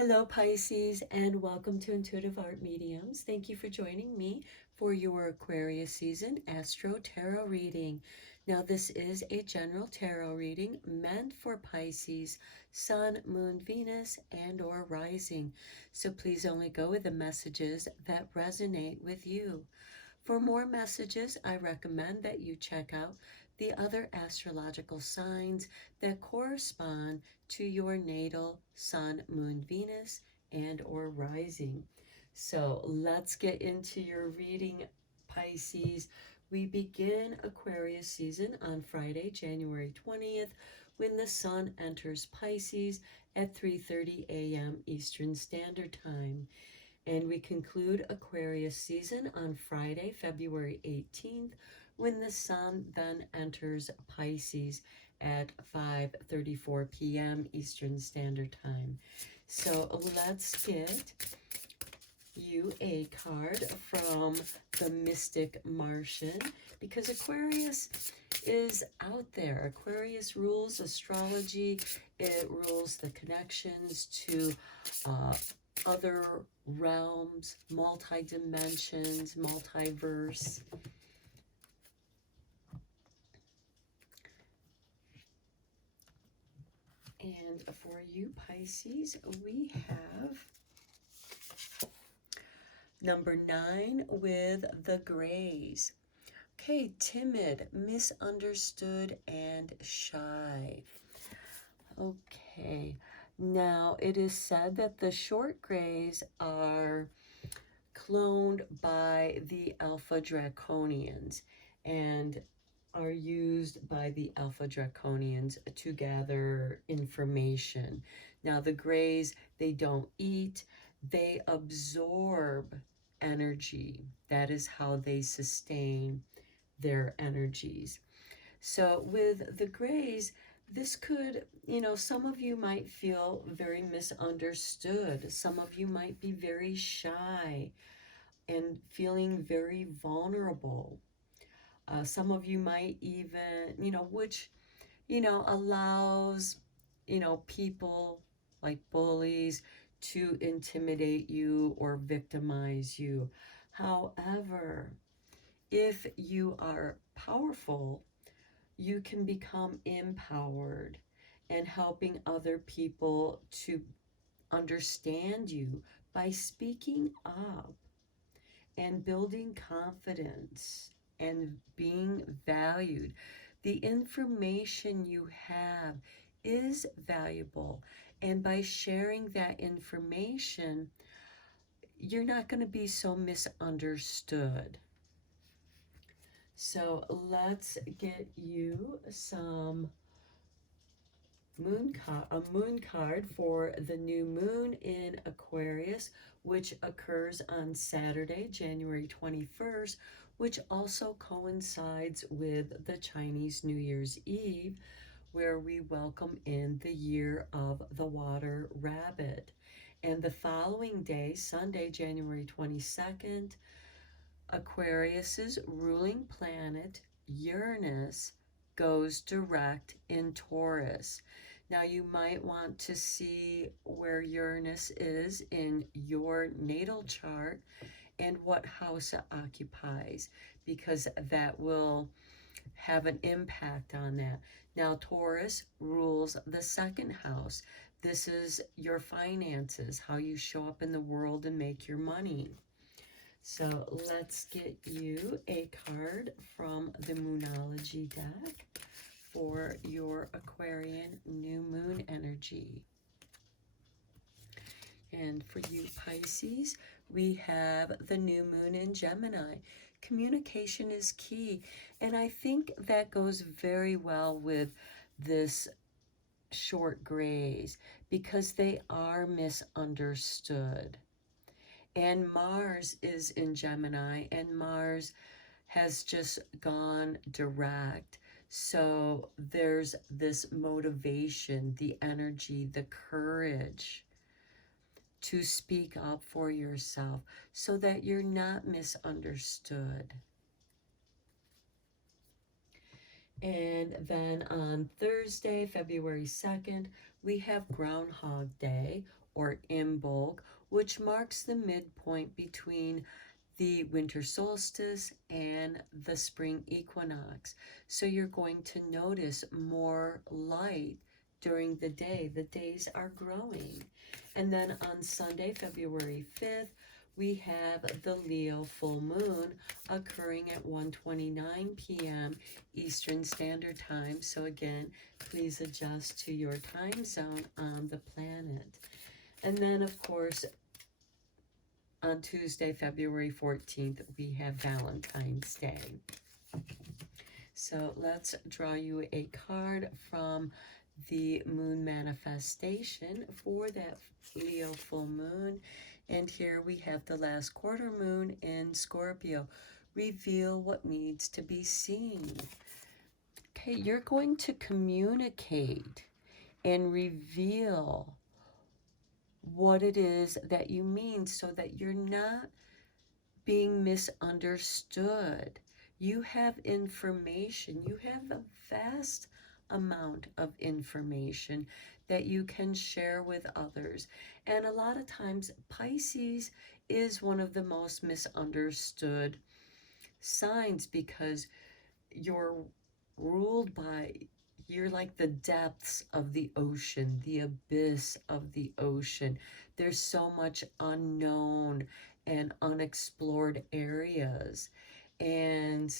Hello, Pisces, and welcome to Intuitive Art Mediums. Thank you for joining me for your Aquarius season Astro-Tarot reading. Now, this is a general tarot reading meant for Pisces, Sun, Moon, Venus, and or Rising. So please only go with the messages that resonate with you. For more messages, I recommend that you check out the other astrological signs that correspond to your natal Sun, Moon, Venus, and or rising. So let's get into your reading, Pisces. We begin Aquarius season on Friday, January 20th, when the Sun enters Pisces at 3:30 a.m. Eastern Standard Time. And we conclude Aquarius season on Friday, February 18th, when the Sun then enters Pisces at 5:34 p.m. Eastern Standard Time. So let's get you a card from the Mystic Martian, because Aquarius is out there. Aquarius rules astrology. It rules the connections to other realms, multi-dimensions, multiverse. And for you, Pisces, we have number 9 with the Grays. Okay, timid, misunderstood, and shy. Okay, now it is said that the short Grays are cloned by the Alpha Draconians and are used by the Alpha Draconians to gather information. Now, the Grays, they don't eat, they absorb energy. That is how they sustain their energies. So with the Grays, this could, some of you might feel very misunderstood. Some of you might be very shy and feeling very vulnerable. Some of you might even, which, allows, people like bullies to intimidate you or victimize you. However, if you are powerful, you can become empowered and helping other people to understand you by speaking up and building confidence and being valued. The information you have is valuable, and by sharing that information, you're not going to be so misunderstood. So let's get you some a moon card for the new moon in Aquarius, which occurs on Saturday, January 21st, which also coincides with the Chinese New Year's Eve, where we welcome in the year of the water rabbit. And the following day, Sunday, January 22nd, Aquarius's ruling planet, Uranus, goes direct in Taurus. Now, you might want to see where Uranus is in your natal chart and what house it occupies, because that will have an impact on that. Now, Taurus rules the second house. This is your finances, how you show up in the world and make your money. So let's get you a card from the Moonology deck for your Aquarian new moon energy. And for you, Pisces, we have the new moon in Gemini. Communication is key. And I think that goes very well with this short Grays, because they are misunderstood. And Mars is in Gemini, and Mars has just gone direct. So there's this motivation, the energy, the courage to speak up for yourself so that you're not misunderstood. And then on Thursday, February 2nd, we have Groundhog Day, or Imbolc, which marks the midpoint between the winter solstice and the spring equinox. So you're going to notice more light during the day. The days are growing. And then on Sunday, February 5th, we have the Leo full moon occurring at 1:29 p.m. Eastern Standard Time. So again, please adjust to your time zone on the planet. And then, of course, on Tuesday, February 14th, we have Valentine's Day. So let's draw you a card from the moon manifestation for that Leo full moon. And here we have the last quarter moon in Scorpio. Reveal what needs to be seen. Okay, you're going to communicate and reveal what it is that you mean so that you're not being misunderstood. You have information. You have a vast amount of information that you can share with others. And a lot of times, Pisces is one of the most misunderstood signs because you're ruled by, you're like the depths of the ocean, the abyss of the ocean. There's so much unknown and unexplored areas. And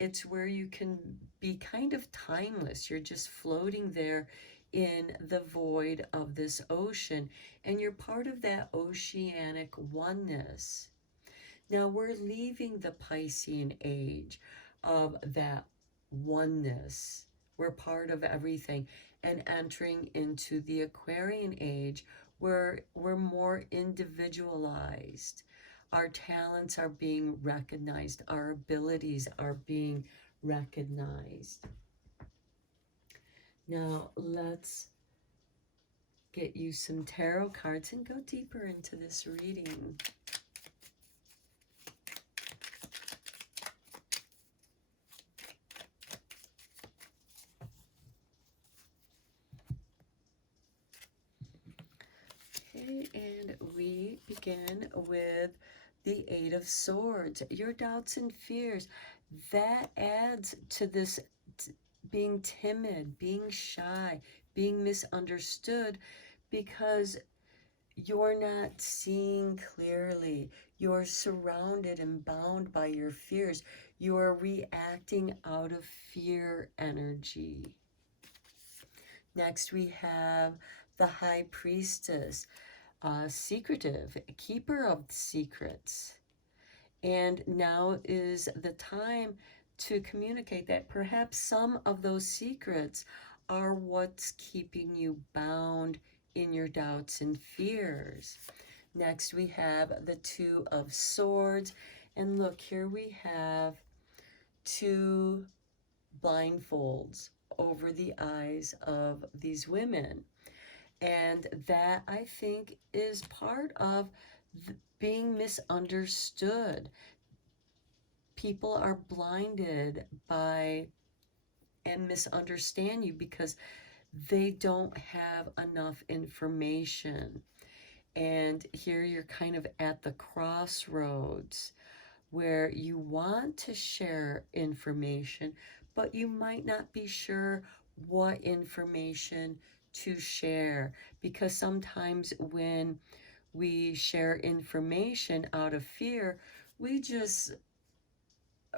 it's where you can be kind of timeless. You're just floating there in the void of this ocean, and you're part of that oceanic oneness. Now we're leaving the Piscean age of that oneness. We're part of everything and entering into the Aquarian age where we're more individualized. Our talents are being recognized. Our abilities are being recognized. Now let's get you some tarot cards and go deeper into this reading. And we begin with the Eight of Swords. Your doubts and fears, that adds to this being timid, being shy, being misunderstood, because you're not seeing clearly. You're surrounded and bound by your fears. You are reacting out of fear energy. Next, we have the High Priestess. Secretive, keeper of secrets. And now is the time to communicate that perhaps some of those secrets are what's keeping you bound in your doubts and fears. Next, we have the Two of Swords. And look, here we have two blindfolds over the eyes of these women. And that, I think, is part of being misunderstood. People are blinded by and misunderstand you because they don't have enough information. And here you're kind of at the crossroads where you want to share information, but you might not be sure what information to share, because sometimes when we share information out of fear, we just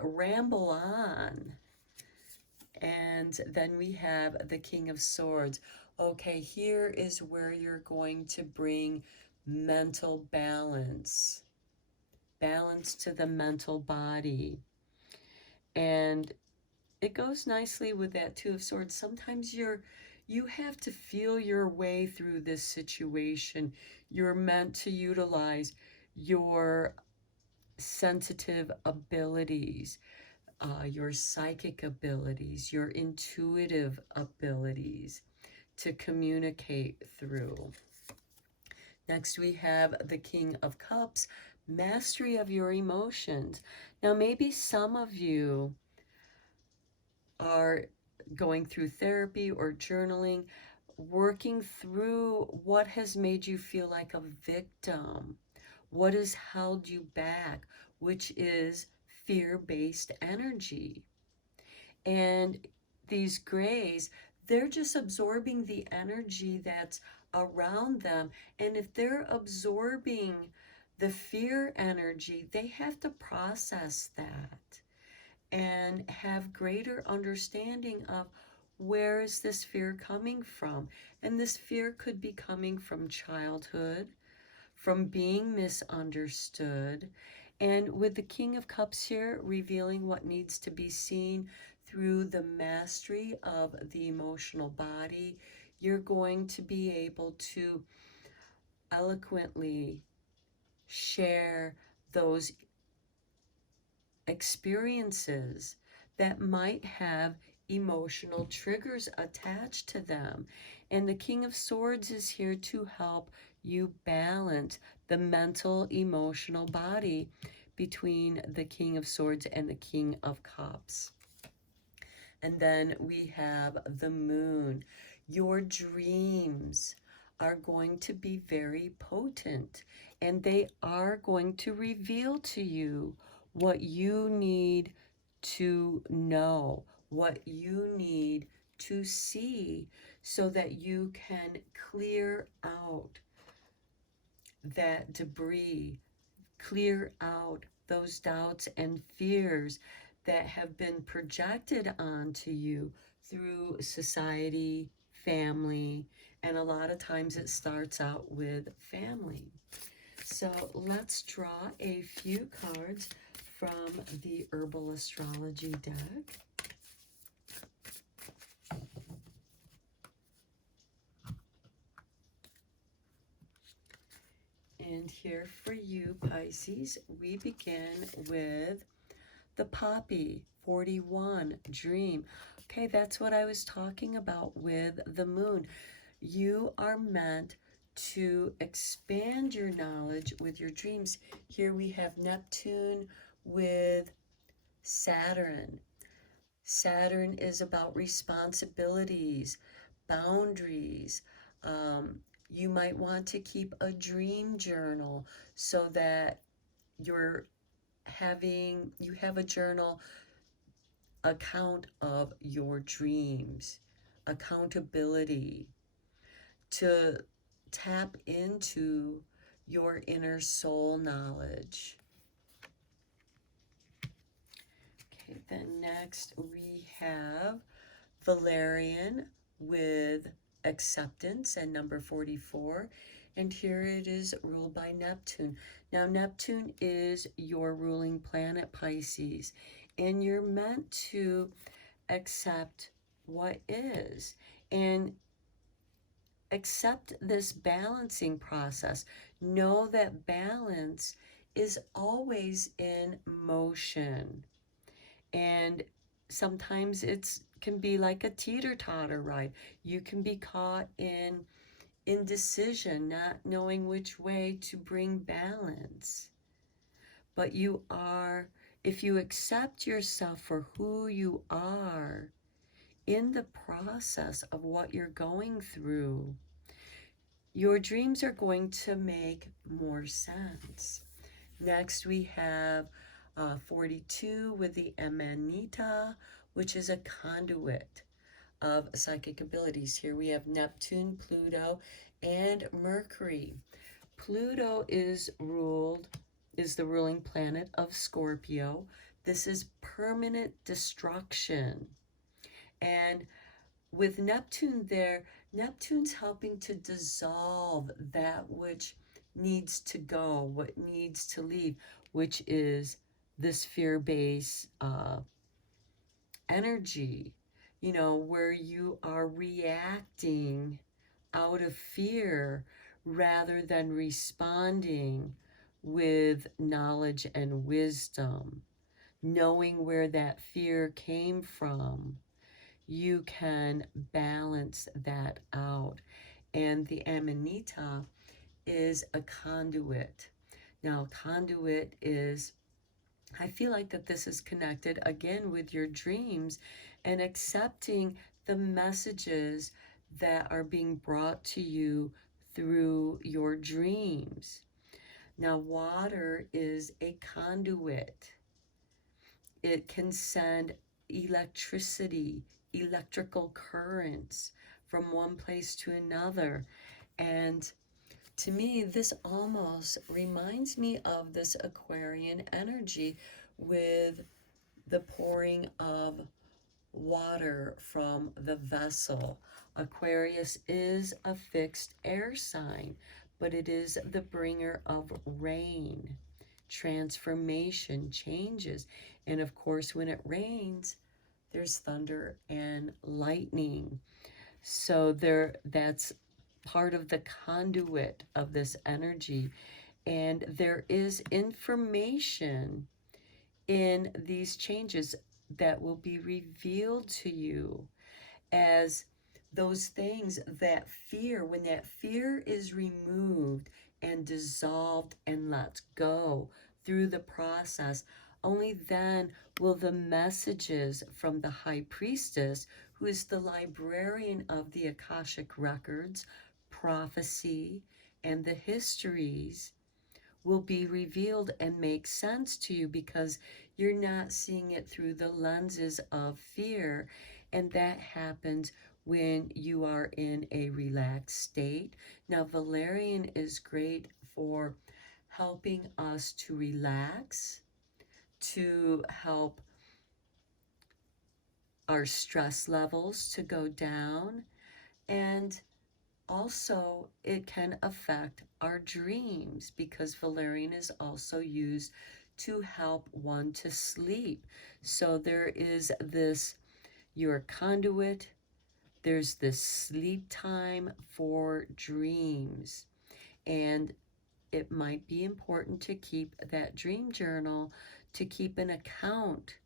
ramble on. And then we have the King of Swords. Okay, here is where you're going to bring mental balance to the mental body. And it goes nicely with that Two of Swords. Sometimes you have to feel your way through this situation. You're meant to utilize your sensitive abilities, your psychic abilities, your intuitive abilities to communicate through. Next, we have the King of Cups, mastery of your emotions. Now, maybe some of you are going through therapy or journaling, working through what has made you feel like a victim, what has held you back, which is fear-based energy. And these grays, they're just absorbing the energy that's around them. And if they're absorbing the fear energy, they have to process that and have greater understanding of where is this fear coming from. And this fear could be coming from childhood, from being misunderstood. And with the King of Cups here, revealing what needs to be seen through the mastery of the emotional body, you're going to be able to eloquently share those experiences that might have emotional triggers attached to them. And the King of Swords is here to help you balance the mental, emotional body between the King of Swords and the King of Cups. And then we have the Moon. Your dreams are going to be very potent, and they are going to reveal to you what you need to know, what you need to see, so that you can clear out that debris, clear out those doubts and fears that have been projected onto you through society, family, and a lot of times it starts out with family. So let's draw a few cards from the Herbal Astrology deck. And here for you, Pisces, we begin with the Poppy, 41, Dream. Okay, that's what I was talking about with the Moon. You are meant to expand your knowledge with your dreams. Here we have Neptune with Saturn. Saturn is about responsibilities, boundaries. You might want to keep a dream journal so that you have a journal account of your dreams, accountability, to tap into your inner soul knowledge. Okay, then next we have Valerian with acceptance and number 44. And here it is ruled by Neptune. Now, Neptune is your ruling planet, Pisces, and you're meant to accept what is and accept this balancing process. Know that balance is always in motion. And sometimes it's can be like a teeter-totter ride. You can be caught in indecision, not knowing which way to bring balance. But you are, if you accept yourself for who you are in the process of what you're going through, your dreams are going to make more sense. Next, we have 42 with the Amanita, which is a conduit of psychic abilities. Here we have Neptune, Pluto, and Mercury. Pluto is the ruling planet of Scorpio. This is permanent destruction. And with Neptune there, Neptune's helping to dissolve that which needs to go, what needs to leave, which is this fear-based energy, where you are reacting out of fear rather than responding with knowledge and wisdom. Knowing where that fear came from, you can balance that out. And the Amanita is a conduit. Now, conduit is, I feel like that this is connected again with your dreams and accepting the messages that are being brought to you through your dreams. Now, water is a conduit. It can send electricity, electrical currents from one place to another. And to me, this almost reminds me of this Aquarian energy with the pouring of water from the vessel. Aquarius is a fixed air sign, but it is the bringer of rain, transformation, changes. And of course, when it rains, there's thunder and lightning. So that's part of the conduit of this energy. And there is information in these changes that will be revealed to you as those things that fear, when that fear is removed and dissolved and let go through the process, only then will the messages from the high priestess, who is the librarian of the Akashic records, prophecy, and the histories, will be revealed and make sense to you, because you're not seeing it through the lenses of fear. And that happens when you are in a relaxed state. Now, valerian is great for helping us to relax, to help our stress levels to go down, and also it can affect our dreams, because valerian is also used to help one to sleep. So there is this, your conduit, there's this sleep time for dreams. And it might be important to keep that dream journal, to keep an account.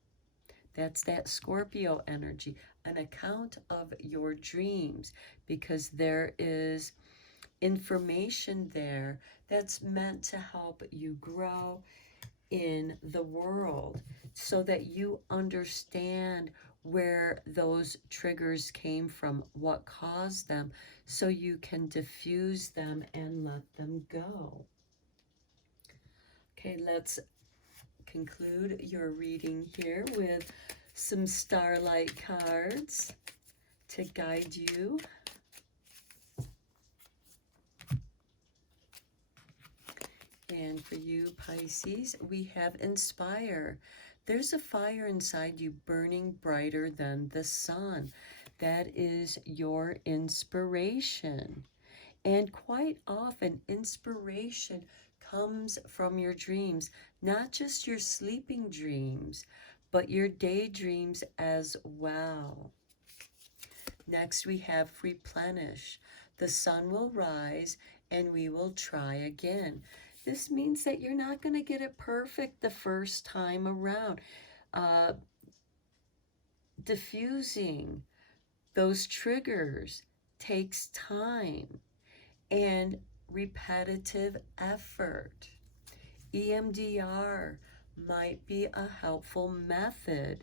That's that Scorpio energy, an account of your dreams, because there is information there that's meant to help you grow in the world, so that you understand where those triggers came from, what caused them, so you can diffuse them and let them go. Okay, let's conclude your reading here with some starlight cards to guide you. And for you, Pisces, we have inspire. There's a fire inside you burning brighter than the sun. That is your inspiration. And quite often, inspiration comes from your dreams, not just your sleeping dreams, but your daydreams as well. Next, we have replenish. The sun will rise and we will try again. This means that you're not going to get it perfect the first time around. Diffusing those triggers takes time and repetitive effort. EMDR might be a helpful method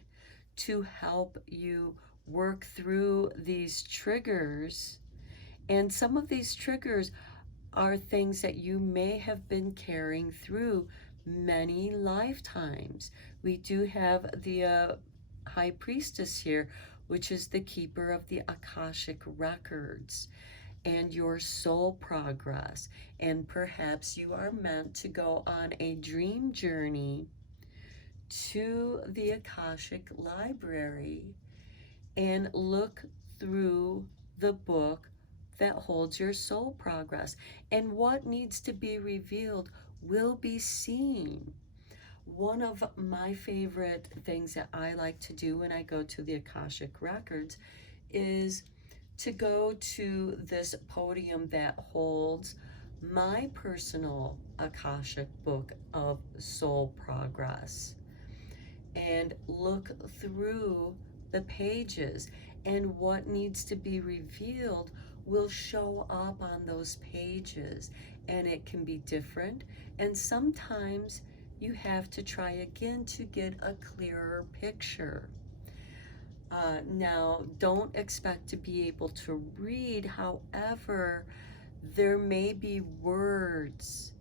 to help you work through these triggers. And some of these triggers are things that you may have been carrying through many lifetimes. We do have the high priestess here, which is the keeper of the Akashic records and your soul progress. And perhaps you are meant to go on a dream journey to the Akashic library and look through the book that holds your soul progress. And what needs to be revealed will be seen. One of my favorite things that I like to do when I go to the Akashic records is to go to this podium that holds my personal Akashic book of soul progress and look through the pages, and what needs to be revealed will show up on those pages, and it can be different, and sometimes you have to try again to get a clearer picture. Now, don't expect to be able to read. However, there may be words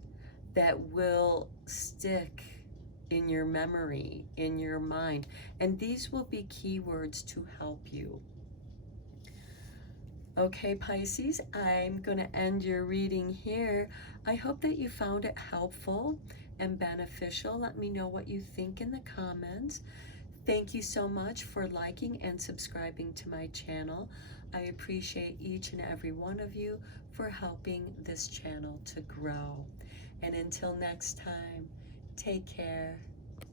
that will stick in your memory, in your mind, and these will be keywords to help you. Okay, Pisces, I'm going to end your reading here. I hope that you found it helpful and beneficial. Let me know what you think in the comments. Thank you so much for liking and subscribing to my channel. I appreciate each and every one of you for helping this channel to grow. And until next time, take care.